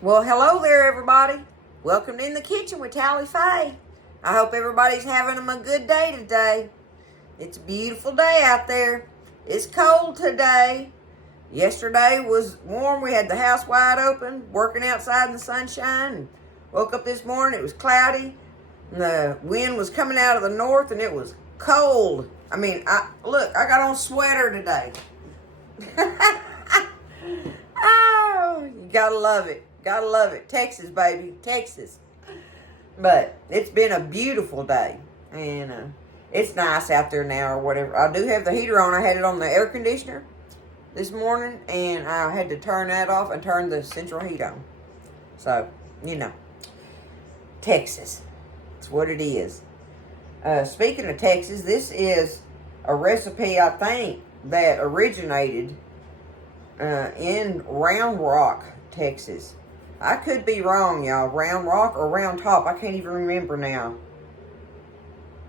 Well, hello there, everybody. Welcome to In the Kitchen with Tally Faye. I hope everybody's having a good day today. It's a beautiful day out there. It's cold today. Yesterday was warm. We had the house wide open, working outside in the sunshine. And woke up this morning, it was cloudy. And the wind was coming out of the north, and it was cold. I got on a sweater today. Oh, you gotta love it. Gotta love it. Texas, baby. Texas. But it's been a beautiful day. And it's nice out there now or whatever. I do have the heater on. I had it on the air conditioner this morning. And I had to turn that off and turn the central heat on. So, Texas. That's what it is. Speaking of Texas, this is a recipe, I think, that originated in Round Rock, Texas. I could be wrong, y'all. Round Rock or Round Top. I can't even remember now.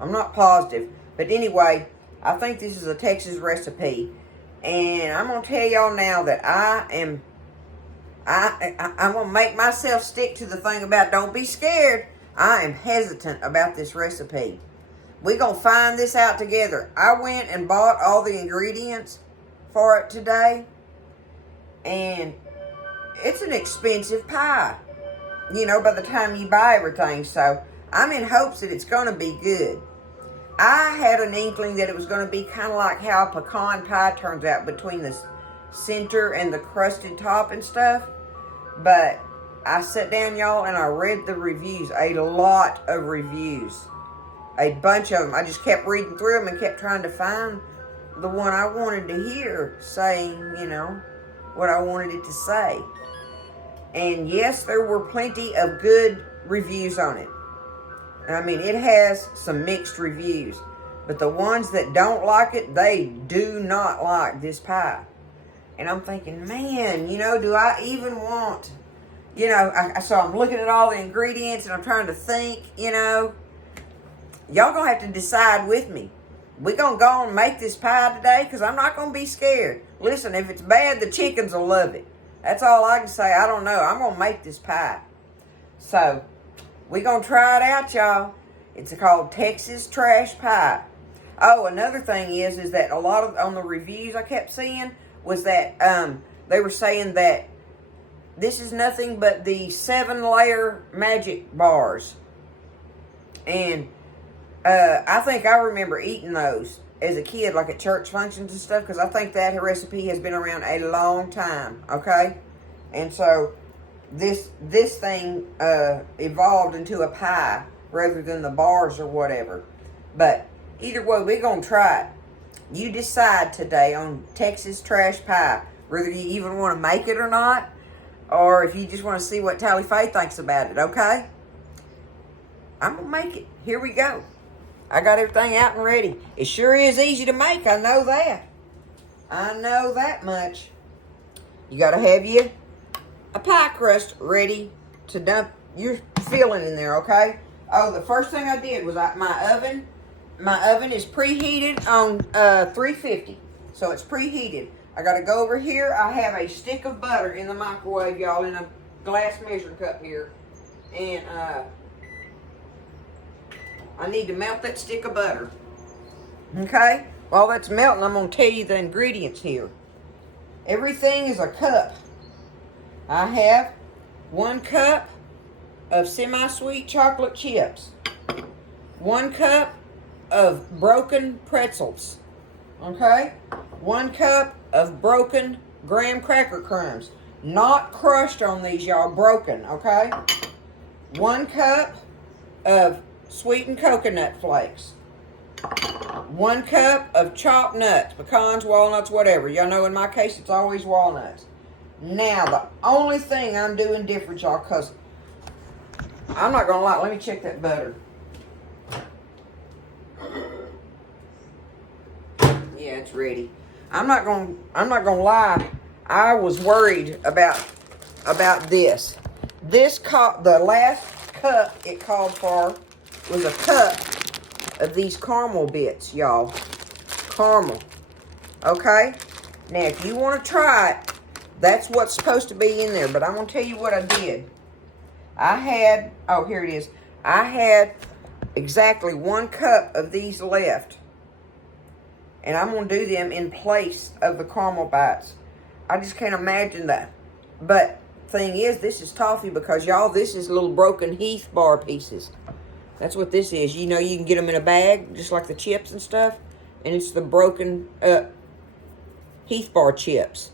I'm not positive. But anyway, I think this is a Texas recipe. And I'm going to tell y'all now that I'm going to make myself stick to the thing about don't be scared. I am hesitant about this recipe. We're going to find this out together. I went and bought all the ingredients for it today. And it's an expensive pie, by the time you buy everything. So I'm in hopes that it's going to be good. I had an inkling that it was going to be kind of like how a pecan pie turns out between the center and the crusted top and stuff. But I sat down, y'all, and I read the reviews. A lot of reviews. A bunch of them. I just kept reading through them and kept trying to find the one I wanted to hear saying, what I wanted it to say. And yes, there were plenty of good reviews on it. It has some mixed reviews. But the ones that don't like it, they do not like this pie. And I'm thinking, man, do I even want, so I'm looking at all the ingredients and I'm trying to think, y'all going to have to decide with me. We're going to go and make this pie today because I'm not going to be scared. Listen, if it's bad, the chickens will love it. That's all I can say. I don't know. I'm going to make this pie. So, we're going to try it out, y'all. It's called Texas Trash Pie. Oh, another thing is that a lot of, on the reviews I kept seeing, was that they were saying that this is nothing but the 7-layer magic bars. And I think I remember eating those as a kid, like at church functions and stuff, because I think that recipe has been around a long time, okay? And so this thing evolved into a pie rather than the bars or whatever. But either way, we're going to try it. You decide today on Texas Trash Pie, whether you even want to make it or not, or if you just want to see what Tally Faye thinks about it, okay? I'm going to make it. Here we go. I got everything out and ready. It sure is easy to make. I know that. I know that much. You got to have a pie crust ready to dump your filling in there, okay? Oh, the first thing I did was my oven is preheated on 350. So it's preheated. I got to go over here. I have a stick of butter in the microwave, y'all, in a glass measuring cup here. And I need to melt that stick of butter. Okay? While that's melting, I'm going to tell you the ingredients here. Everything is a cup. I have 1 cup of semi-sweet chocolate chips. 1 cup of broken pretzels. Okay? 1 cup of broken graham cracker crumbs. Not crushed on these, y'all. Broken, okay? 1 cup of sweetened coconut flakes. 1 cup of chopped nuts, pecans, walnuts, whatever. Y'all know in my case it's always walnuts. Now, the only thing I'm doing different, y'all, because I'm not going to lie. Let me check that butter. Yeah, it's ready. I'm not going to lie. I was worried about this. The last cup it called for was a cup of these caramel bits, y'all. Caramel. Okay? Now, if you want to try it, That's what's supposed to be in there. But I'm going to tell you what I did. I had, oh, here it is. I had exactly 1 cup of these left. And I'm going to do them in place of the caramel bites. I just can't imagine that. But thing is, this is toffee because, y'all, this is little broken Heath bar pieces. That's what this is. You know, you can get them in a bag, just like the chips and stuff. And it's the broken Heath bar chips.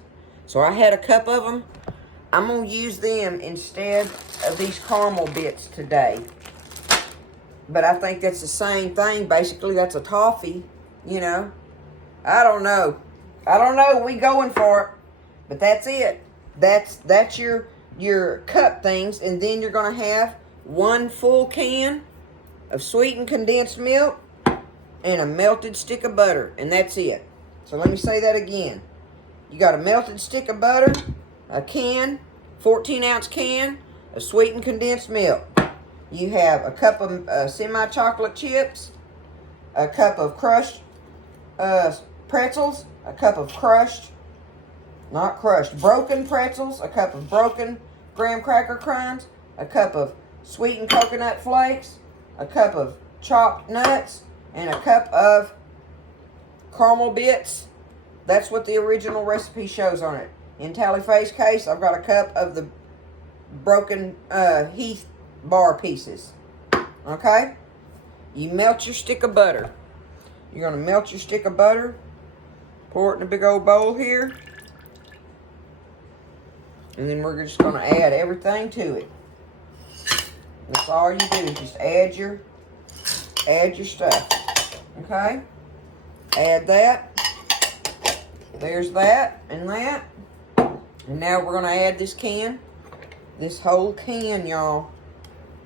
So I had a cup of them. I'm going to use them instead of these caramel bits today. But I think that's the same thing. Basically, that's a toffee, you know. I don't know. I don't know. We going for it. But that's it. That's your cup things. And then you're going to have 1 full can of sweetened condensed milk and a melted stick of butter. And that's it. So let me say that again. You got a melted stick of butter, a can, 14-ounce can of sweetened condensed milk. You have a cup of semi-chocolate chips, a cup of crushed pretzels, a cup of broken pretzels, a cup of broken graham cracker crumbs, a cup of sweetened coconut flakes, a cup of chopped nuts, and a cup of caramel bits. That's what the original recipe shows on it. In Tallyface case, I've got a cup of the broken Heath bar pieces. Okay? You melt your stick of butter. You're going to melt your stick of butter. Pour it in a big old bowl here. And then we're just going to add everything to it. That's all you do. Just add your stuff. Okay? Add that. There's that and that. And now we're going to add this can. This whole can, y'all.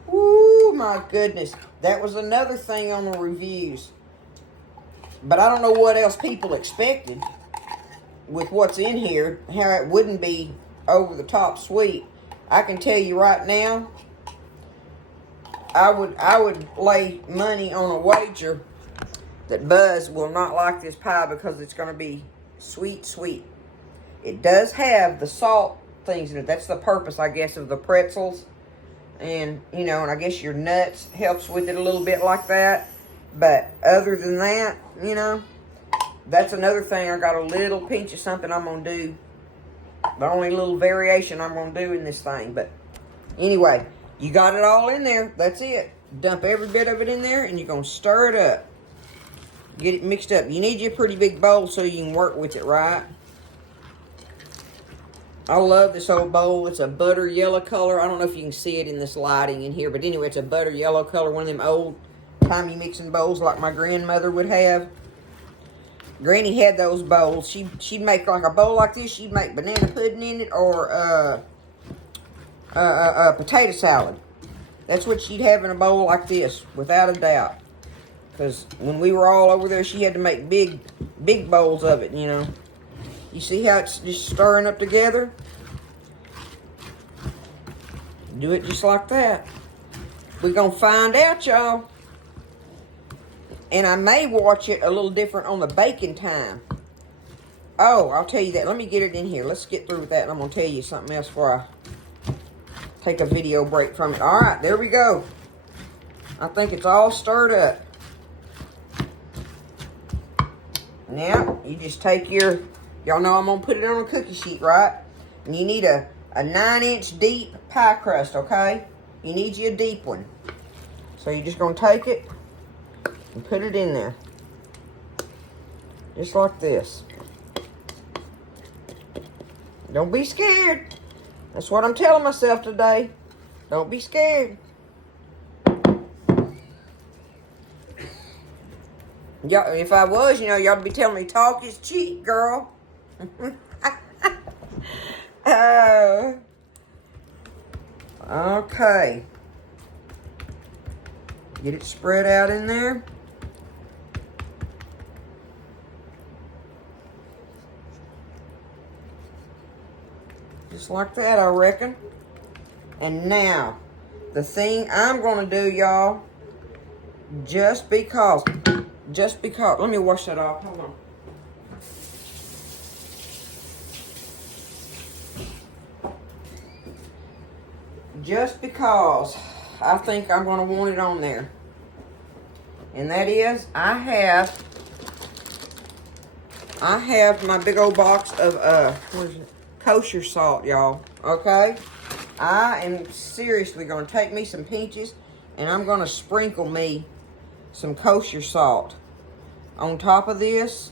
Woo, my goodness. That was another thing on the reviews. But I don't know what else people expected with what's in here. How it wouldn't be over the top sweet. I can tell you right now, I would lay money on a wager that Buzz will not like this pie because it's going to be sweet, sweet. It does have the salt things in it. That's the purpose, I guess, of the pretzels. And, you know, and I guess your nuts helps with it a little bit like that. But other than that, you know, that's another thing. I got a little pinch of something I'm going to do. The only little variation I'm going to do in this thing. But anyway, you got it all in there. That's it. Dump every bit of it in there and you're going to stir it up. Get it mixed up. You need your pretty big bowl so you can work with it, right? I love this old bowl. It's a butter yellow color. I don't know if you can see it in this lighting in here. But anyway, it's a butter yellow color. One of them old-timey mixing bowls like my grandmother would have. Granny had those bowls. She'd make like a bowl like this. She'd make banana pudding in it or potato salad. That's what she'd have in a bowl like this, without a doubt. Because when we were all over there, she had to make big bowls of it, you know. You see how it's just stirring up together? Do it just like that. We're going to find out, y'all. And I may watch it a little different on the baking time. Oh, I'll tell you that. Let me get it in here. Let's get through with that, and I'm going to tell you something else before I take a video break from it. All right, there we go. I think it's all stirred up. Now, you just take your, y'all know I'm going to put it on a cookie sheet, right? And you need a 9-inch deep pie crust, okay? You need you a deep one. So you're just going to take it and put it in there. Just like this. Don't be scared. That's what I'm telling myself today. Don't be scared. Y'all, if I was, you know, y'all would be telling me talk is cheap, girl. Okay. Get it spread out in there. Just like that, I reckon. And now, the thing I'm going to do, y'all, just because, let me wash that off, hold on. just because I think I'm going to want it on there. And that is, I have my big old box of, what is it? Kosher salt, y'all. Okay? I am seriously going to take me some pinches and I'm going to sprinkle me some kosher salt on top of this.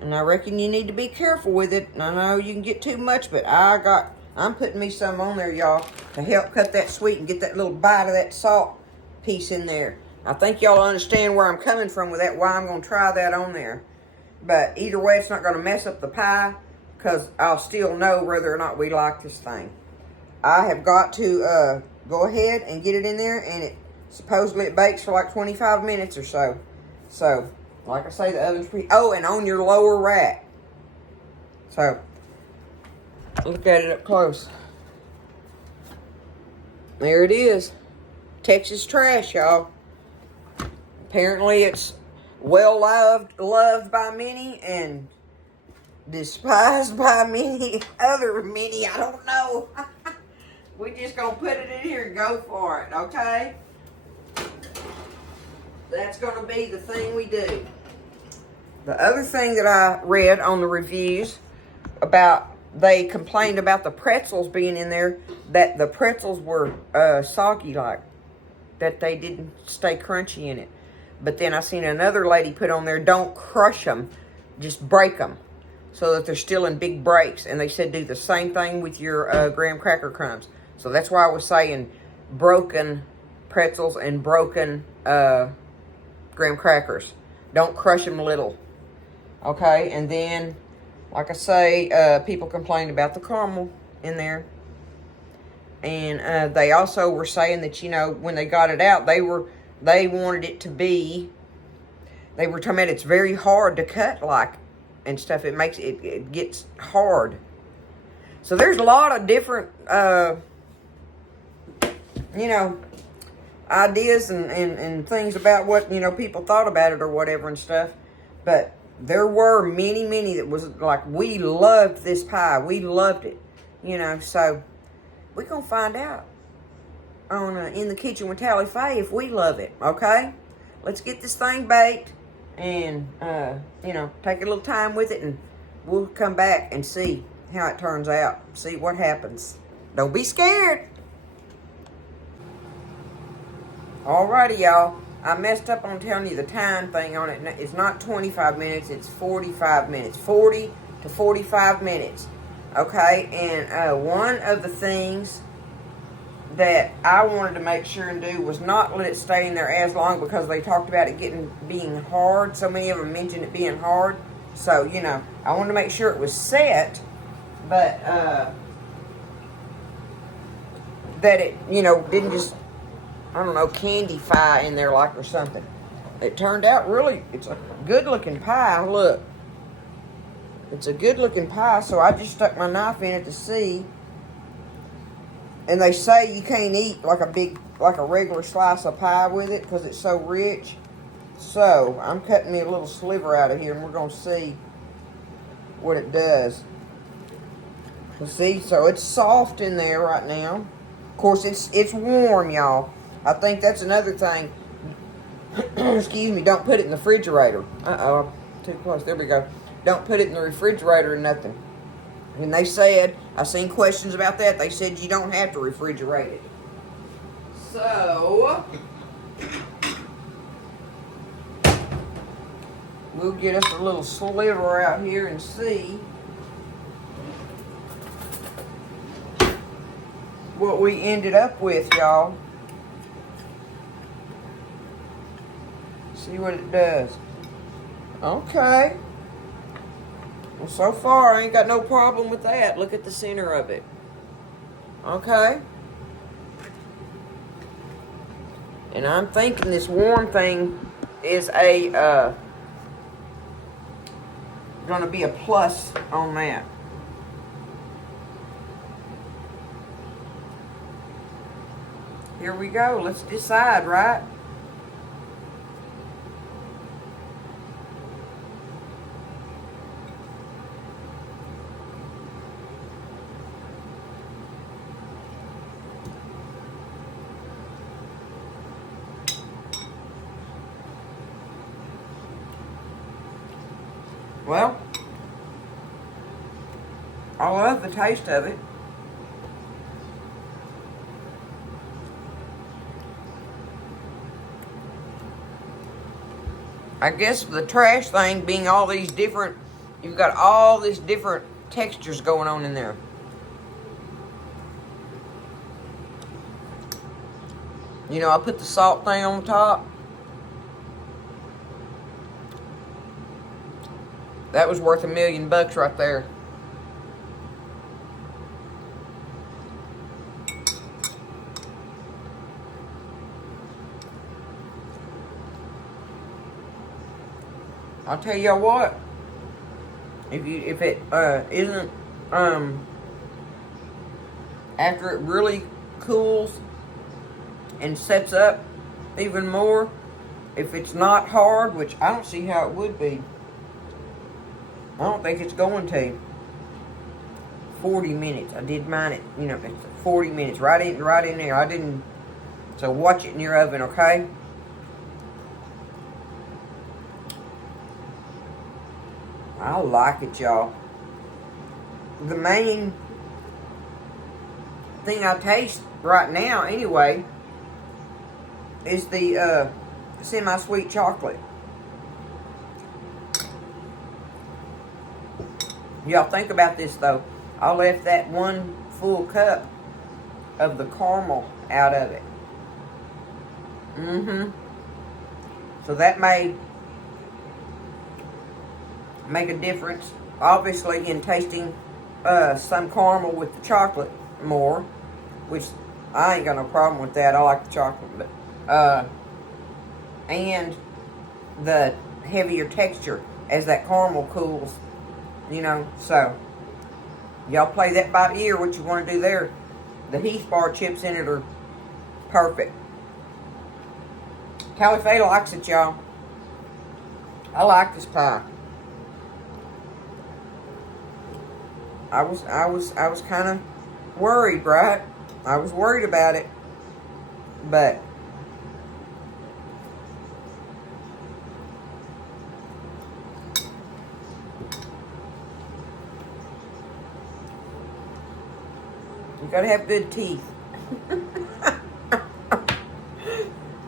And I reckon you need to be careful with it. And I know you can get too much, but I'm putting me some on there, y'all, to help cut that sweet and get that little bite of that salt piece in there. I think y'all understand where I'm coming from with that, why I'm going to try that on there. But either way, it's not going to mess up the pie, because I'll still know whether or not we like this thing. I have got to go ahead and get it in there, and supposedly it bakes for like 25 minutes or so. So, like I say, the oven's pretty... Oh, and on your lower rack. So, look at it up close. There it is. Texas trash, y'all. Apparently it's well loved by many and despised by many other many. I don't know. We just gonna put it in here and go for it, okay? That's gonna be the thing we do. The other thing that I read on the reviews about, they complained about the pretzels being in there, that the pretzels were soggy, like that they didn't stay crunchy in it. But then I seen another lady put on there, don't crush them, just break them, so that they're still in big breaks. And they said do the same thing with your graham cracker crumbs. So that's why I was saying broken pretzels and broken graham crackers. Don't crush them little. Okay, and then, like I say, people complained about the caramel in there. And they also were saying that, you know, when they got it out, they wanted it to be, they were talking about it's very hard to cut, like, and stuff. It makes it gets hard. So there's a lot of different, you know, ideas and things about what, you know, people thought about it or whatever and stuff. But there were many that was like, we loved this pie. We loved it, you know. So we're going to find out on In the Kitchen with Tally Faye if we love it, okay? Let's get this thing baked and, you know, take a little time with it, and we'll come back and see how it turns out. See what happens. Don't be scared. Alrighty, y'all. I messed up on telling you the time thing on it. It's not 25 minutes, it's 45 minutes. 40 to 45 minutes. Okay, and one of the things that I wanted to make sure and do was not let it stay in there as long, because they talked about it being hard. So many of them mentioned it being hard. So, you know, I wanted to make sure it was set, but that it, you know, didn't just, I don't know, candy-fy in there like or something. It turned out really, it's a good-looking pie. Look. It's a good-looking pie, so I just stuck my knife in it to see. And they say you can't eat like a regular slice of pie with it because it's so rich. So, I'm cutting me a little sliver out of here, and we're going to see what it does. See, so it's soft in there right now. Of course, it's warm, y'all. I think that's another thing. Excuse me, don't put it in the refrigerator. Uh-oh, too close. There we go. Don't put it in the refrigerator or nothing. And they said, I seen questions about that. They said you don't have to refrigerate it. So, we'll get us a little sliver out here and see what we ended up with, y'all. See what it does. Okay. Well, so far, I ain't got no problem with that. Look at the center of it. Okay. And I'm thinking this warm thing is gonna be a plus on that. Here we go. Let's decide, right? Well, I love the taste of it. I guess the trash thing being all these different, you've got all these different textures going on in there. You know, I put the salt thing on top. That was worth $1 million right there. I'll tell y'all what. If it isn't after it really cools and sets up even more, if it's not hard, which I don't see how it would be. I don't think it's going to. 40 minutes. I did mine it, you know, it's 40 minutes. Right in there. I didn't. So watch it in your oven, okay? I like it, y'all. The main thing I taste right now, anyway, is the semi-sweet chocolate. Y'all think about this, though. I left that 1 full cup of the caramel out of it. So that may make a difference, obviously, in tasting some caramel with the chocolate more, which I ain't got no problem with that. I like the chocolate, but and the heavier texture as that caramel cools, you know. So y'all play that by ear what you want to do there. The Heath Bar chips in it are perfect. Calife likes it, y'all. I like this pie. I was kind of worried, right? I was worried about it, but you gotta have good teeth.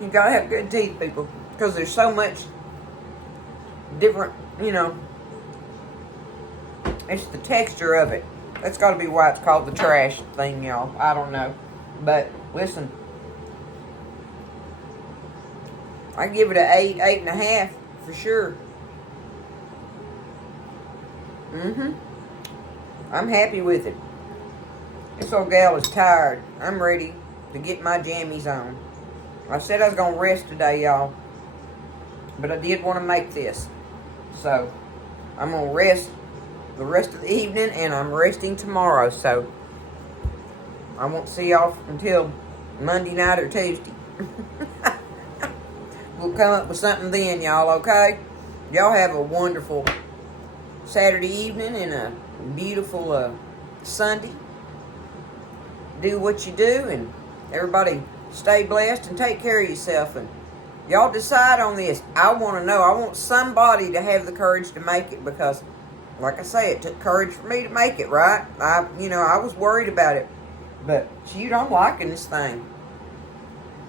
You gotta have good teeth, people, because there's so much different, you know. It's the texture of it. That's got to be why it's called the trash thing, y'all. I don't know. But, listen. I give it an 8, 8.5 for sure. I'm happy with it. This old gal is tired. I'm ready to get my jammies on. I said I was going to rest today, y'all. But I did want to make this. So, I'm going to rest the rest of the evening, and I'm resting tomorrow, so I won't see y'all until Monday night or Tuesday. We'll come up with something then, y'all, okay? Y'all have a wonderful Saturday evening and a beautiful Sunday. Do what you do, and everybody stay blessed and take care of yourself. And y'all decide on this. I want to know. I want somebody to have the courage to make it, because like I say, it took courage for me to make it, right? I was worried about it. But, shoot, I'm liking this thing.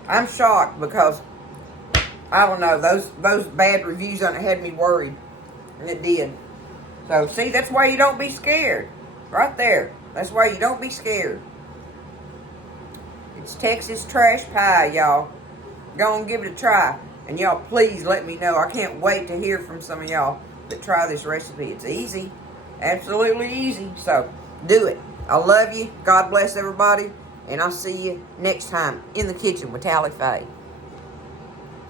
I'm shocked because, I don't know, those bad reviews on it had me worried. And it did. So, see, that's why you don't be scared. Right there. That's why you don't be scared. It's Texas trash pie, y'all. Go and give it a try. And y'all, please let me know. I can't wait to hear from some of y'all that try this recipe. It's easy. Absolutely easy. So, do it. I love you. God bless everybody. And I'll see you next time in the kitchen with Tally Faye.